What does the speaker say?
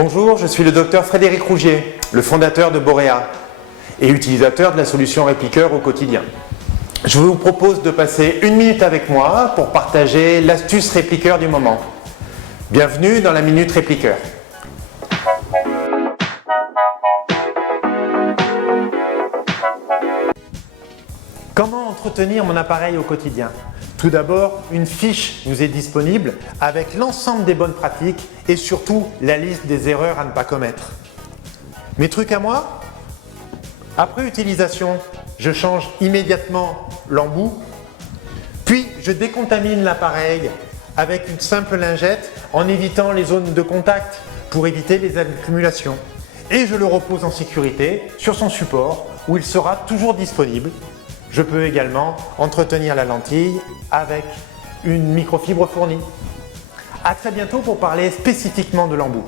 Bonjour, je suis le docteur Frédéric Rougier, le fondateur de Borea et utilisateur de la solution Repliqueur au quotidien. Je vous propose de passer 1 minute avec moi pour partager l'astuce Repliqueur du moment. Bienvenue dans la Minute Repliqueur. Comment entretenir mon appareil au quotidien? Tout d'abord, une fiche vous est disponible avec l'ensemble des bonnes pratiques et surtout la liste des erreurs à ne pas commettre. Mes trucs à moi? Après utilisation, je change immédiatement l'embout, puis je décontamine l'appareil avec une simple lingette en évitant les zones de contact pour éviter les accumulations. Et je le repose en sécurité sur son support où il sera toujours disponible. Je peux également entretenir la lentille avec une microfibre fournie. À très bientôt pour parler spécifiquement de l'embout.